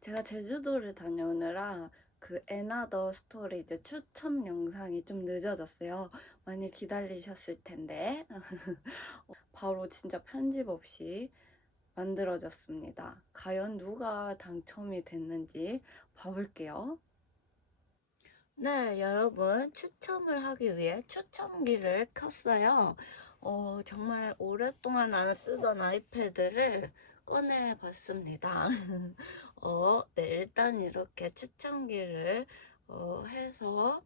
제가 제주도를 다녀오느라 그 에나더 스토리 이제 추첨 영상이 좀 늦어졌어요. 많이 기다리셨을 텐데. 바로 진짜 편집 없이 만들어졌습니다. 과연 누가 당첨이 됐는지 봐볼게요. 네, 여러분, 추첨을 하기 위해 추첨기를 켰어요. 어, 정말 오랫동안 안 쓰던 아이패드를 꺼내 봤습니다. 어, 네, 일단 이렇게 추첨기를 어, 해서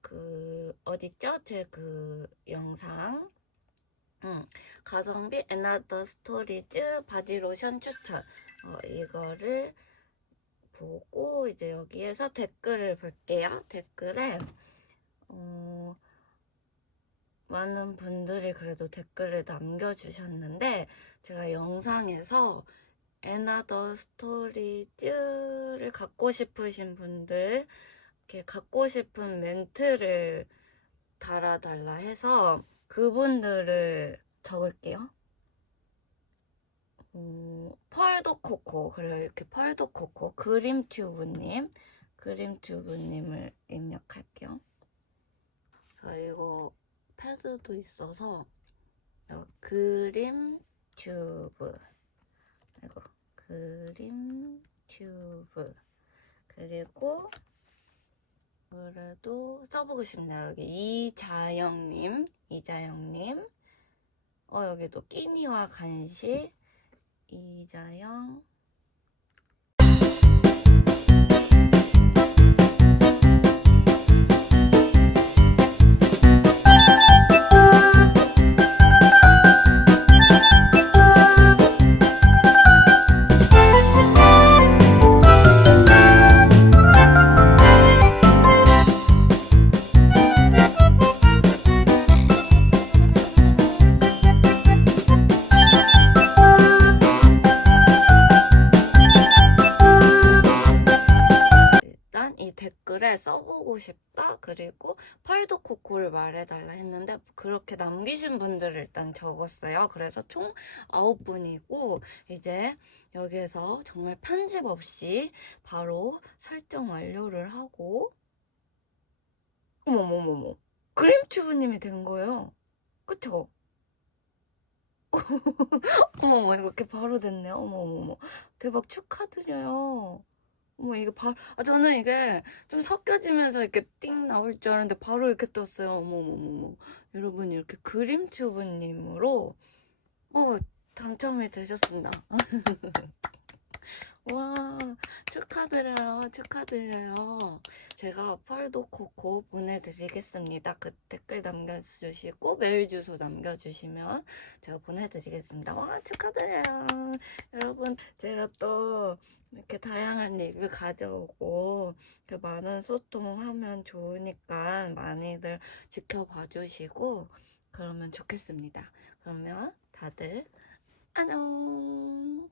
그 어딨죠? 제 그 영상 음, 가성비 에나더 스토리즈 바디로션 추천 어, 이거를 보고 이제 여기에서 댓글을 볼게요. 댓글에 어, 많은 분들이 그래도 댓글을 남겨주셨는데 제가 영상에서 에나더 스토리즈를 갖고 싶으신 분들 이렇게 갖고 싶은 멘트를 달아달라 해서 그분들을 적을게요. 음, 펄도코코 그리고 이렇게 펄도코코 그림튜브님 그림튜브님을 입력할게요. 자이 거 패드도 있어서 어, 그림 튜브 이거 그림 튜브 그리고 그래도 써보고 싶네요. 여기 이자영님, 이자영님. 어, 여기도 끼니와 간식. 이자영. 댓글에 써보고 싶다. 그리고 펄도 코코를 말해달라 했는데 그렇게 남기신 분들을 일단 적었어요. 그래서 총 9분이고 이제 여기에서 정말 편집 없이 바로 설정 완료를 하고 어머머머머 그림튜브님이 된 거예요. 그쵸? 어머머 이렇게 바로 됐네요. 어머머머 대박 축하드려요. 어머 이게 바로 아 저는 이게 좀 섞여지면서 이렇게 띵 나올 줄 알았는데 바로 이렇게 떴어요. 어머머머머 여러분 이렇게 그림튜브님으로 어 당첨이 되셨습니다. 와 축하드려요 축하드려요. 제가 펄도 코코 보내드리겠습니다. 그 댓글 남겨주시고 메일 주소 남겨주시면 제가 보내드리겠습니다. 와 축하드려요. 여러분 제가 또 이렇게 다양한 리뷰 가져오고 이렇게 많은 소통하면 좋으니까 많이들 지켜봐 주시고 그러면 좋겠습니다. 그러면 다들 안녕